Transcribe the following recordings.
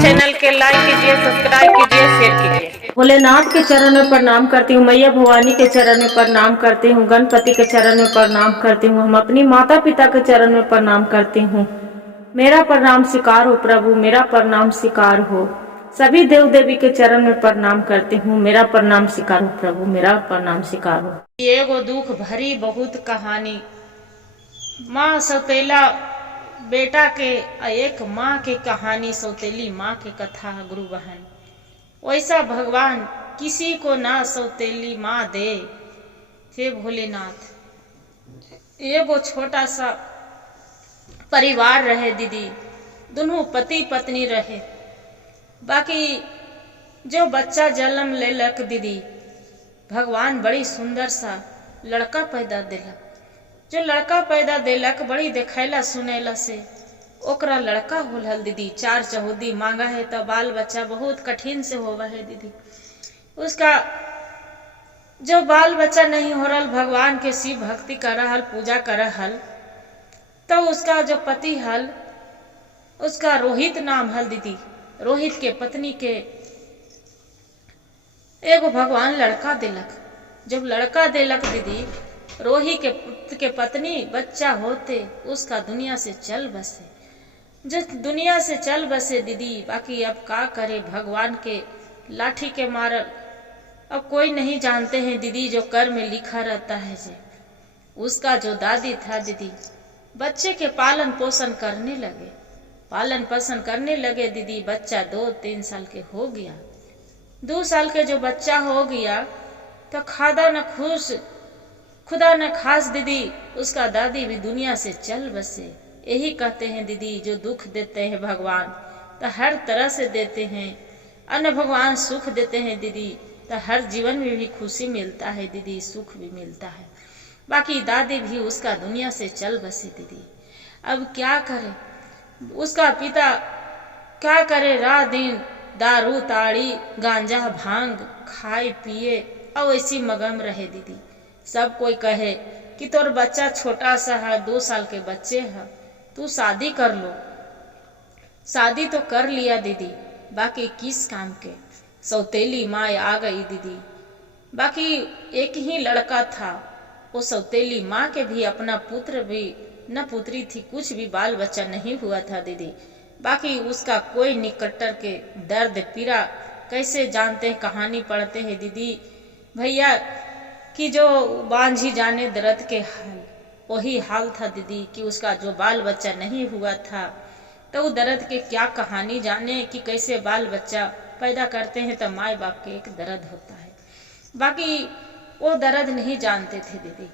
Channel के like कीजिए, subscribe कीजिए, शेयर कीजिए। भोलेनाथ के चरण में प्रणाम करती हूँ, मैया भवानी के चरण में प्रणाम करती हूँ, गणपति के चरण में प्रणाम करती हूँ, हम अपनी माता पिता के चरण में प्रणाम करती हूँ। मेरा प्रणाम स्वीकार हो प्रभु, मेरा प्रणाम स्वीकार हो। सभी देव देवी के चरण में प्रणाम करती हूँ, मेरा प्रणाम स्वीकार हो प्रभु, मेरा प्रणाम स्वीकार हो। एगो दुख भरी बहुत कहानी, माँ सौतेला बेटा के एक माँ के कहानी, सौतेली माँ के कथा गुरु बहन। वैसा भगवान किसी को ना सौतेली माँ दे। हे भोलेनाथ, एगो छोटा सा परिवार रहे दीदी, दोनों पति पत्नी रहे। बाकी जो बच्चा जन्म लेलक दीदी, भगवान बड़ी सुंदर सा लड़का पैदा दिलक। जो लड़का पैदा दिलक बड़ी देखैला सुनैला से ओकरा लड़का होल दीदी। 4 चौहदी मांगा है तो बाल बच्चा बहुत कठिन से होवा है दीदी। उसका जो बाल बच्चा नहीं हो रहा, भगवान के शिव भक्ति कर हल, पूजा कर हल, तो उसका जो पति हल उसका रोहित नाम हल दीदी। रोहित के पत्नी के एगो भगवान लड़का दिलक। जब लड़का दिलक दीदी, रोहित के पत्नी बच्चा होते उसका दुनिया से चल बसे। जो दुनिया से चल बसे दीदी, बाकी अब का करे, भगवान के लाठी के मारल अब कोई नहीं जानते हैं दीदी। जो कर में लिखा रहता है जे उसका जो दादी था दीदी, बच्चे के पालन पोषण करने लगे, पालन पोषण करने लगे दीदी। बच्चा 2-3 साल के हो गया। 2 साल के जो बच्चा हो गया तो खुदा न खास दीदी, उसका दादी भी दुनिया से चल बसे। यही कहते हैं दीदी, जो दुख देते हैं भगवान तो हर तरह से देते हैं। अन्य भगवान सुख देते हैं दीदी, तो हर जीवन में भी खुशी मिलता है दीदी, सुख भी मिलता है। बाकी दादी भी उसका दुनिया से चल बसी दीदी। अब क्या करे, उसका पिता क्या करे, रात दिन दारू ताड़ी गांजा भांग खाए पिए और ऐसी मगन रहे दीदी। सब कोई कहे कि तोर बच्चा छोटा सा है, 2 साल के बच्चे है, तू शादी कर लो। शादी तो कर लिया दीदी, बाकी किस काम के, सौतेली माँ आ गई दीदी। बाकी एक ही लड़का था, वो सौतेली माँ के भी अपना पुत्र भी न पुत्री थी, कुछ भी बाल बच्चा नहीं हुआ था दीदी। बाकी उसका कोई निकटर के दर्द पीड़ा कैसे जानते हैं, कहानी पढ़ते हैं दीदी भैया कि जो बांझ ही जाने दर्द के हाल, वही हाल था दीदी कि उसका जो बाल बच्चा नहीं हुआ था तो वो दर्द के क्या कहानी जाने कि कैसे बाल बच्चा पैदा करते हैं तो माँ बाप के एक दर्द होता है। बाकी वो दर्द नहीं जानते थे दीदी।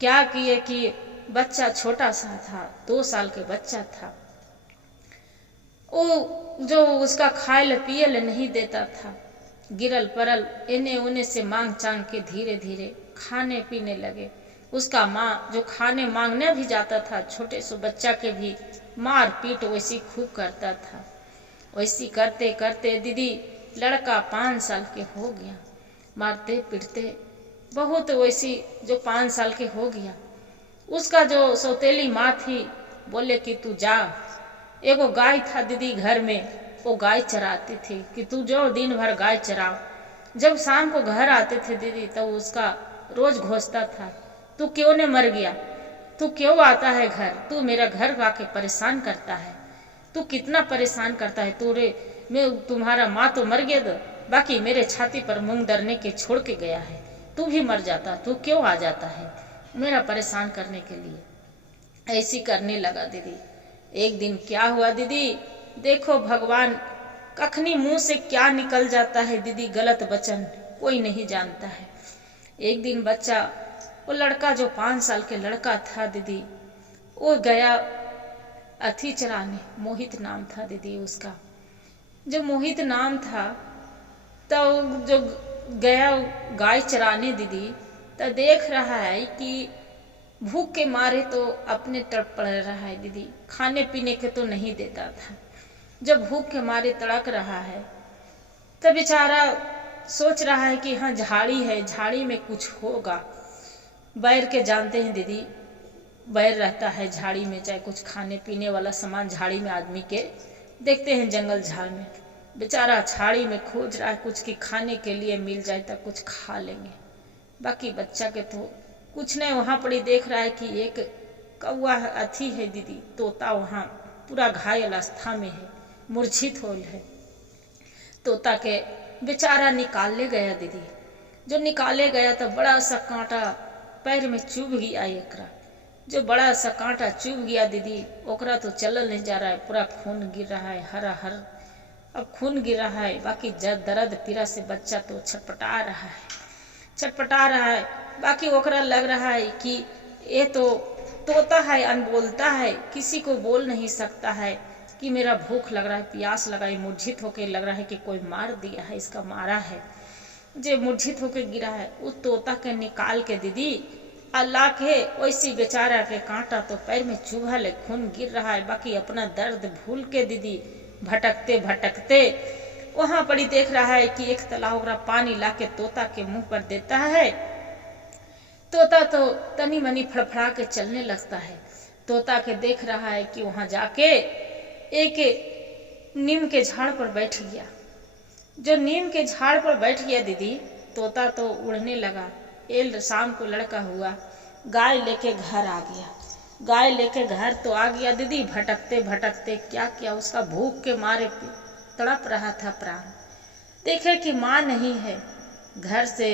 क्या किए कि बच्चा छोटा सा था, 2 साल के बच्चा था, वो जो उसका खाए पिए नहीं देता था, गिरल परल इन्हें उन्हें से मांग चांग के धीरे धीरे खाने पीने लगे। उसका माँ जो खाने मांगने भी जाता था, छोटे से बच्चा के भी मार पीट वैसी खूब करता था। वैसी करते करते दीदी लड़का 5 साल के हो गया, मारते पीटते बहुत। वैसी जो 5 साल के हो गया, उसका जो सौतेली माँ थी बोले कि तू जा। एगो गाय था दीदी घर में, वो गाय चराती थी कि तू जो दिन भर गाय चराओ। जब शाम को घर आते थे दीदी तो उसका रोज घोषता था, तू क्यों ने मर गया, तू क्यों आता है घर, तू मेरा घर आके परेशान करता है, तू कितना परेशान करता है, तुम्हारा माँ तो मर गया, बाकी मेरे छाती पर मूंग दरने के छोड़ के गया है, तू भी मर जाता, तू क्यों आ जाता है मेरा परेशान करने के लिए। ऐसी करने लगा दीदी। एक दिन क्या हुआ दीदी, देखो भगवान कखनी मुंह से क्या निकल जाता है दीदी, गलत वचन कोई नहीं जानता है। एक दिन बच्चा, वो लड़का जो 5 साल के लड़का था दीदी, वो गया अथी चराने, मोहित नाम था दीदी उसका। जो मोहित नाम था तो जो गया गाय चराने दीदी, तो देख रहा है कि भूख के मारे तो अपने तड़प पड़ रहा है दीदी, खाने पीने के तो नहीं देता था। जब भूख के मारे तड़क रहा है तो बेचारा सोच रहा है कि हाँ झाड़ी है, झाड़ी में कुछ होगा। बैर के जानते हैं दीदी, बैर रहता है झाड़ी में, चाहे कुछ खाने पीने वाला सामान झाड़ी में आदमी के देखते हैं जंगल झाड़ में। बेचारा झाड़ी में खोज रहा है कुछ की खाने के लिए मिल जाए तो कुछ खा लेंगे। बाकी बच्चा के तो कुछ नहीं, वहाँ पर ही देख रहा है कि एक कौआ अथी है दीदी, तोता वहाँ पूरा घायल अवस्था में है, मूर्छित होल है। तोता के बेचारा निकालने गया दीदी, जो निकाले गया तो बड़ा सा कांटा पैर में चुभ गया एकरा। जो बड़ा सा कांटा चुभ गया दीदी, ओकरा तो चलल नहीं जा रहा है, पूरा खून गिर रहा है, हरा हर अब खून गिर रहा है। बाकी दर्द पीड़ा से बच्चा तो छटपटा रहा है, छटपटा रहा है। बाकी ओकरा लग रहा है कि ये तो तोता है, अनबोलता है, किसी को बोल नहीं सकता है कि मेरा भूख लग रहा है, प्यास लगा है। मूर्छित होकर लग रहा है कि कोई मार दिया है, इसका मारा है, जो मूर्छित होकर गिरा है। उस तोता के निकाल के दीदी अल्लाह के वैसी बेचारा के कांटा तो पैर में चुभल है, खून गिर रहा है। बाकी अपना दर्द भूल के दीदी भटकते भटकते वहां पर ही देख रहा है कि एक तालाब पानी ला के तोता के मुंह पर देता है। तोता तो तनी मनी फड़फड़ा के चलने लगता है। तोता के देख रहा है कि वहां जाके एक नीम के झाड़ पर बैठ गया। जो नीम के झाड़ पर बैठ गया दीदी, तोता तो उड़ने लगा। शाम को लड़का हुआ, गाय लेके घर आ गया। गाय लेके घर तो आ गया दीदी, भटकते भटकते क्या किया, उसका भूख के मारे तड़प रहा था प्राण। देखे कि माँ नहीं है, घर से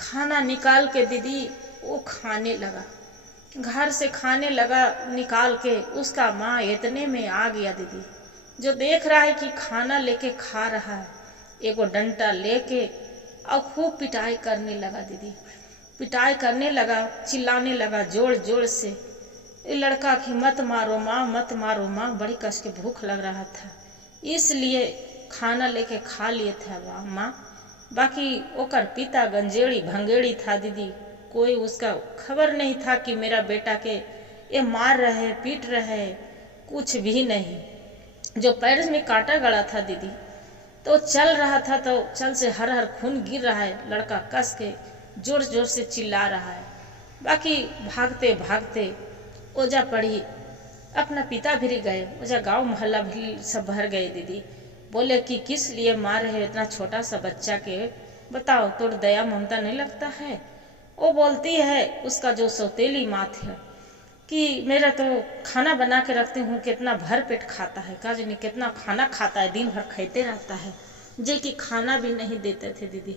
खाना निकाल के दीदी वो खाने लगा। घर से खाने लगा निकाल के, उसका माँ इतने में आ गया दीदी। जो देख रहा है कि खाना लेके खा रहा है, एगो डंडा लेके और खूब पिटाई करने लगा दीदी। पिटाई करने लगा, चिल्लाने लगा जोर जोर से। ये लड़का की मत मारो माँ, मत मारो माँ, बड़ी कस के भूख लग रहा था, इसलिए खाना लेके खा लिए थे माँ। बाकी ओकर पिता गंजेड़ी भंगेड़ी था दीदी, कोई उसका खबर नहीं था कि मेरा बेटा के ये मार रहे पीट रहे, कुछ भी नहीं। जो पैर में कांटा गड़ा था दीदी, तो चल रहा था तो चल से हर हर खून गिर रहा है। लड़का कस के जोर जोर से चिल्ला रहा है। बाकी भागते भागते ओजा पड़ी अपना पिता भी गए। ओजा गांव मोहल्ला भी सब भर गए दीदी। बोले कि किस लिए मार रहे इतना छोटा सा बच्चा के, बताओ तोड़ दया ममता नहीं लगता है। वो बोलती है उसका जो सौतेली माँ है कि मेरा तो खाना बना के रखते हूँ, कितना भर पेट खाता है, का जाने कितना खाना खाता है, दिन भर खाते रहता है, जे कि खाना भी नहीं देते थे दीदी।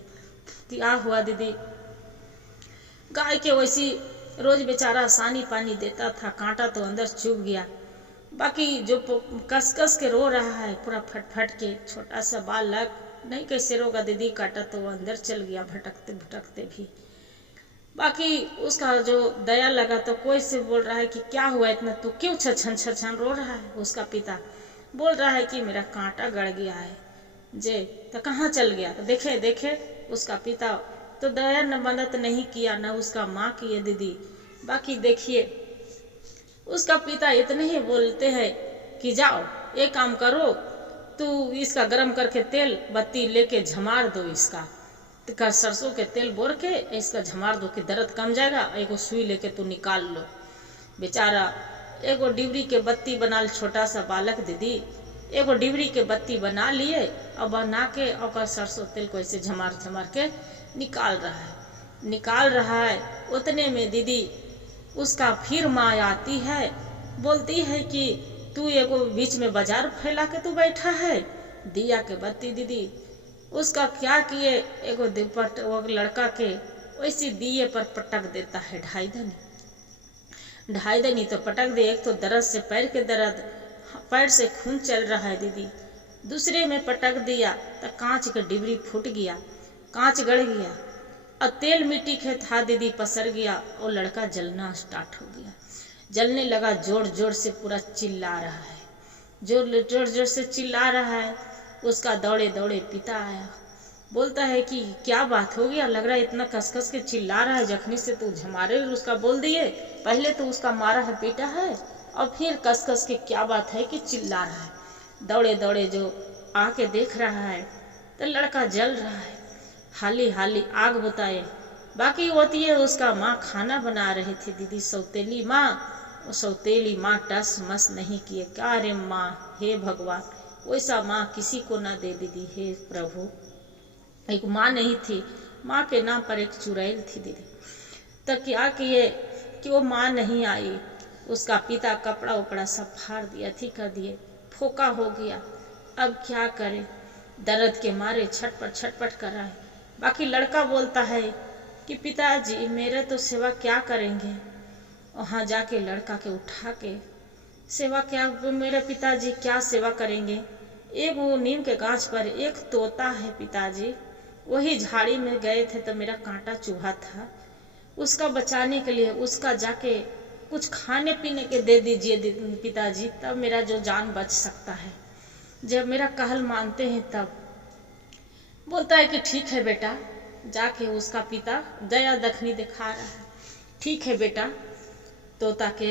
क्या हुआ दीदी, गाय के वैसी रोज बेचारा सानी पानी देता था, कांटा तो अंदर चुभ गया। बाकी जो कस कस के रो रहा है पूरा फट फट के, छोटा सा बालक नहीं कैसे रोगा दीदी, काटा तो वो अंदर चल गया भटकते भटकते भी। बाकी उसका जो दया लगा तो कोई से बोल रहा है कि क्या हुआ इतना, तू क्यों छछन छछन रो रहा है। उसका पिता बोल रहा है कि मेरा कांटा गड़ गया है। जे तो कहाँ चल गया, तो देखे देखे उसका पिता तो दया न मदद नहीं किया, न उसका माँ की दीदी। बाकी देखिए उसका पिता इतने ही बोलते हैं कि जाओ एक काम करो, तू इसका गर्म करके तेल बत्ती लेके झमार दो, इसका का सरसों के तेल बोर के इसका झमार दो कि दर्द कम जाएगा। एगो सुई लेके तू निकाल लो। बेचारा एगो डिबरी के बत्ती बना, छोटा सा बालक दीदी एगो डिबरी के बत्ती बना लिए और बना के और सरसों तेल को ऐसे झमार झमार के निकाल रहा है। उतने में दीदी उसका फिर माँ आती है, बोलती है कि तू एगो बीच में बाजार फैला के तू बैठा है। दिया के बत्ती दीदी उसका क्या किए, एगो दिपट वो लड़का के वैसी दिए पर पटक देता है, ढाई दनी तो पटक दे। एक तो दर्द से पैर के दर्द, पैर से खून चल रहा है दीदी। दूसरे में पटक दिया तो कांच का डिबरी फूट गया, कांच गड़ गया और तेल मिट्टी के था दीदी पसर गया और लड़का जलना स्टार्ट हो गया। जलने लगा, जोर जोर से पूरा चिल्ला रहा है, जोर जोर से चिल्ला रहा है। उसका दौड़े दौड़े पिता आया, बोलता है कि क्या बात हो गया, लग रहा है इतना कसकस के चिल्ला रहा है, जख्मी से तू झमारे। उसका बोल दिए पहले तो उसका मारा है पीटा है और फिर कसकस के क्या बात है कि चिल्ला रहा है। दौड़े दौड़े जो आके देख रहा है तो लड़का जल रहा है। हाली हाली आग बुताए बाकी होती है उसका माँ खाना बना रही थी दीदी, सौतेली माँ। सौतेली माँ टस मस नहीं किए। क्या रे माँ, हे भगवान, वैसा माँ किसी को ना दे दीदी, हे प्रभु। एक माँ नहीं थी, माँ के नाम पर एक चुड़ैल थी दीदी। तो क्या किए कि वो माँ नहीं आई, उसका पिता कपड़ा उपड़ा सब फाड़ दिया, थी कर दिए, फोका हो गया। अब क्या करे, दर्द के मारे छटपट कर रहा है। बाकी लड़का बोलता है कि पिताजी मेरे तो सेवा क्या करेंगे। वहाँ जाके लड़का के उठा के सेवा क्या, मेरे पिताजी क्या सेवा करेंगे। एक वो नीम के गाछ पर एक तोता है पिताजी, वही झाड़ी में गए थे तो मेरा कांटा चुभा था, उसका बचाने के लिए उसका जाके कुछ खाने पीने के दे दीजिए पिताजी, तब मेरा जो जान बच सकता है, जब मेरा कहल मानते हैं तब। बोलता है कि ठीक है बेटा। जाके उसका पिता दया दखनी दिखा रहा है। ठीक है बेटा। तोता के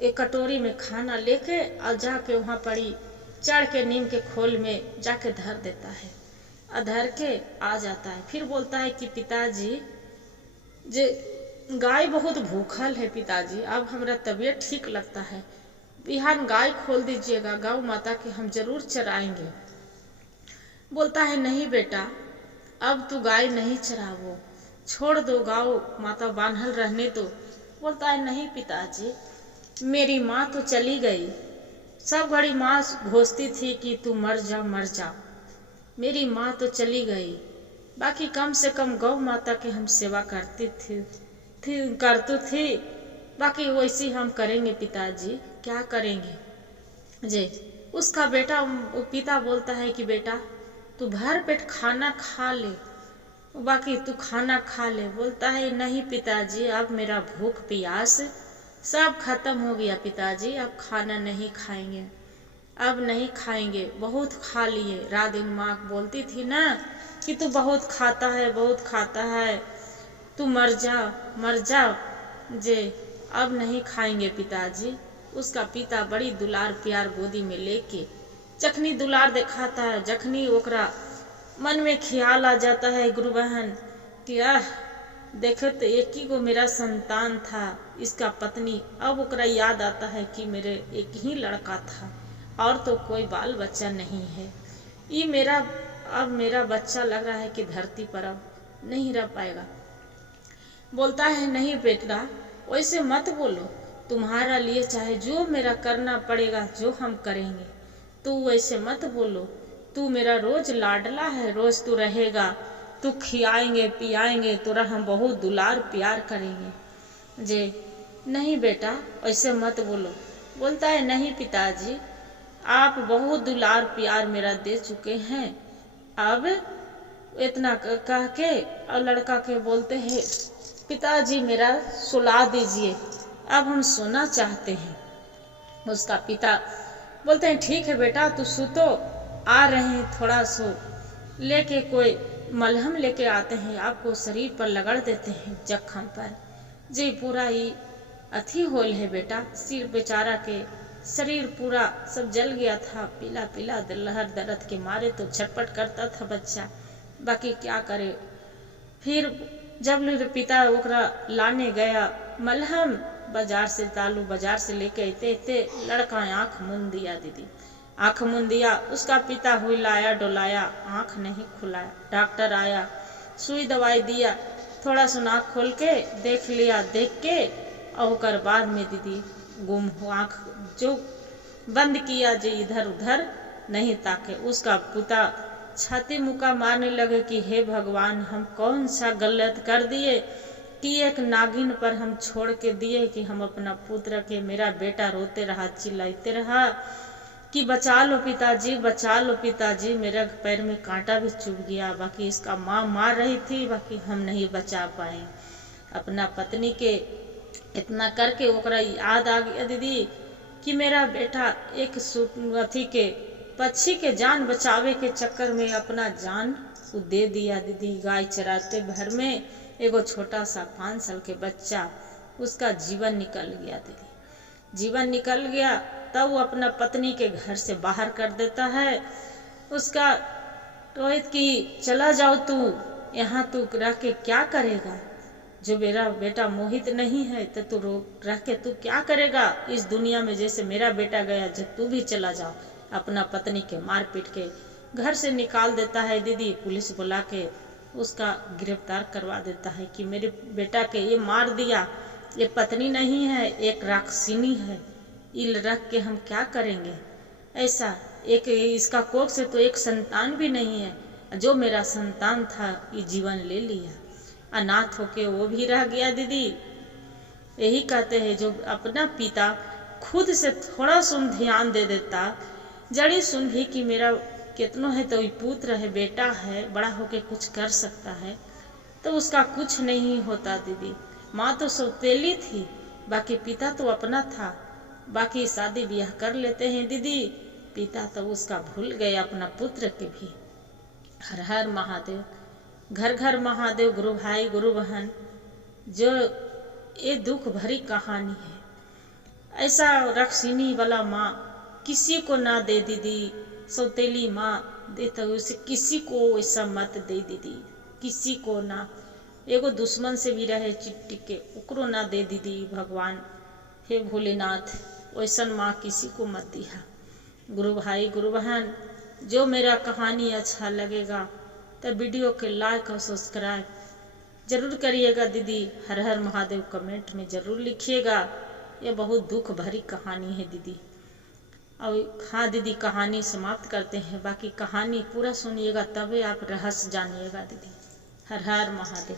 एक कटोरी में खाना लेके और जाके वहाँ पड़ी चढ़ के नीम के खोल में जाके धर देता है, और धर के आ जाता है। फिर बोलता है कि पिताजी जे गाय बहुत भूखल है पिताजी, अब हमारा तबीयत ठीक लगता है, बिहान गाय खोल दीजिएगा, गौ माता के हम जरूर चराएंगे। बोलता है नहीं बेटा, अब तू गाय नहीं चरावो, छोड़ दो, गौ माता बांधल रहने दो। बोलता है नहीं पिताजी, मेरी माँ तो चली गई, सब घड़ी माँ घोषती थी कि तू मर जा मर जा, मेरी माँ तो चली गई, बाकी कम से कम गौ माता की हम सेवा करती थी, बाकी वैसी हम करेंगे पिताजी, क्या करेंगे जी। उसका पिता बोलता है कि बेटा तू भर पेट खाना खा ले, बाकी तू खाना खा ले। बोलता है नहीं पिताजी, अब मेरा भूख प्यास सब खत्म हो गया पिताजी, अब खाना नहीं खाएंगे, अब नहीं खाएंगे, बहुत खा लिए। रात दिन माँ बोलती थी ना कि तू बहुत खाता है, तू मर जा जे, अब नहीं खाएंगे पिताजी। उसका पिता बड़ी दुलार प्यार गोदी में लेके जखनी दुलार दिखाता है, जखनी ओकरा मन में ख्याल आ जाता है गुरु बहन कि देखे तो एक ही को मेरा संतान था, इसका पत्नी, अब ओकरा याद आता है कि मेरे एक ही लड़का था और तो कोई बाल बच्चा नहीं है, ये अब मेरा बच्चा लग रहा है कि धरती पर अब नहीं रह पाएगा। बोलता है नहीं बेटा, वैसे मत बोलो, तुम्हारा लिए चाहे जो मेरा करना पड़ेगा, जो हम करेंगे, तू वैसे मत बोलो, तू मेरा रोज लाडला है, रोज तू रहेगा, तू खियाएंगे पियाएंगे, तोरा हम बहुत दुलार प्यार करेंगे जे। नहीं बेटा ऐसे मत बोलो। बोलता है नहीं पिताजी, आप बहुत दुलार प्यार मेरा दे चुके हैं, अब इतना कह के और लड़का के बोलते हैं पिताजी मेरा सुला दीजिए, अब हम सोना चाहते हैं। उसका पिता बोलते हैं ठीक है बेटा तू सुतो, आ रहे हैं, थोड़ा सो लेके कोई मलहम लेके आते हैं, आपको शरीर पर लगड़ देते हैं जख्म पर जी। पूरा ही अथी होल है बेटा, सिर बेचारा के शरीर पूरा सब जल गया था, पीला पीला लहर दर्द के मारे तो छटपट करता था बच्चा, बाकी क्या करे। फिर जब पिता ओकरा लाने गया मलहम बाजार से लेके अते लड़का आँख मूंद दिया दीदी, आँख मूंद दिया। उसका पिता हिलाया डोलाया, आँख नहीं खुलाया। डॉक्टर आया, सुई दवाई दिया, थोड़ा सा आँख खोल के देख लिया, देख के और बाद में दीदी गुम हो, आँख जो बंद किया जी, इधर उधर नहीं ताके। उसका पिता छाती मुका मारने लगे कि हे भगवान, हम कौन सा गलत कर दिए कि एक नागिन पर हम छोड़ के दिए कि हम अपना पुत्र के। मेरा बेटा रोते रहा, चिल्लाते रहा कि बचा लो पिताजी, बचा लो पिताजी। मेरे पैर में कांटा भी चुभ गया, बाकी इसका माँ मार रही थी, बाकी हम नहीं बचा पाए अपना पत्नी के। इतना करके ओकरा याद आ गया दीदी कि मेरा बेटा एक अथी के पक्षी के जान बचावे के चक्कर में अपना जान को दे दिया दीदी। गाय चराते भर में एगो छोटा सा 5 साल के बच्चा, उसका जीवन निकल गया दीदी, जीवन निकल गया। तब वो अपना पत्नी के घर से बाहर कर देता है। उसका रोहित की चला जाओ तू, यहाँ तू रह के क्या करेगा, जो मेरा बेटा मोहित नहीं है तो तू रह के तू क्या करेगा इस दुनिया में। जैसे मेरा बेटा गया, जो तू भी चला जाओ। अपना पत्नी के मार पीट के घर से निकाल देता है दीदी। पुलिस बुला के उसका गिरफ्तार करवा देता है कि मेरे बेटा के ये मार दिया, ये पत्नी नहीं है, एक राक्षसिनी है, इल रख के हम क्या करेंगे। ऐसा एक इसका कोख से तो एक संतान भी नहीं है, जो मेरा संतान था ये जीवन ले लिया, अनाथ होके वो भी रह गया दीदी। यही कहते हैं जो अपना पिता खुद से थोड़ा सुन ध्यान दे देता, जड़ी सुन भी कि मेरा कितनो है तो पुत्र है, बेटा है, बड़ा होके कुछ कर सकता है, तो उसका कुछ नहीं होता दीदी। माँ तो सौतेली थी, बाकी पिता तो अपना था। बाकी शादी ब्याह कर लेते हैं दीदी, पिता तो उसका भूल गए अपना पुत्र के भी। हर हर महादेव, घर घर महादेव, गुरु भाई गुरु बहन। जो ये दुख भरी कहानी है, ऐसा रक्षिणी वाला माँ किसी को ना दे दीदी। सौतेली माँ देता उसे किसी को ऐसा मत दे दीदी, किसी को ना। एगो दुश्मन से भी रहे चिट्टी के, ओकरो ना दे दीदी। भगवान हे भोलेनाथ, वैसन माँ किसी को मत दिया। गुरु भाई गुरु बहन, जो मेरा कहानी अच्छा लगेगा तो वीडियो के लाइक और सब्सक्राइब जरूर करिएगा दीदी। हर हर महादेव कमेंट में जरूर लिखिएगा। ये बहुत दुख भरी कहानी है दीदी। और हाँ दीदी, कहानी समाप्त करते हैं, बाकी कहानी पूरा सुनिएगा तभी आप रहस्य जानिएगा दीदी। हर हर महादेव।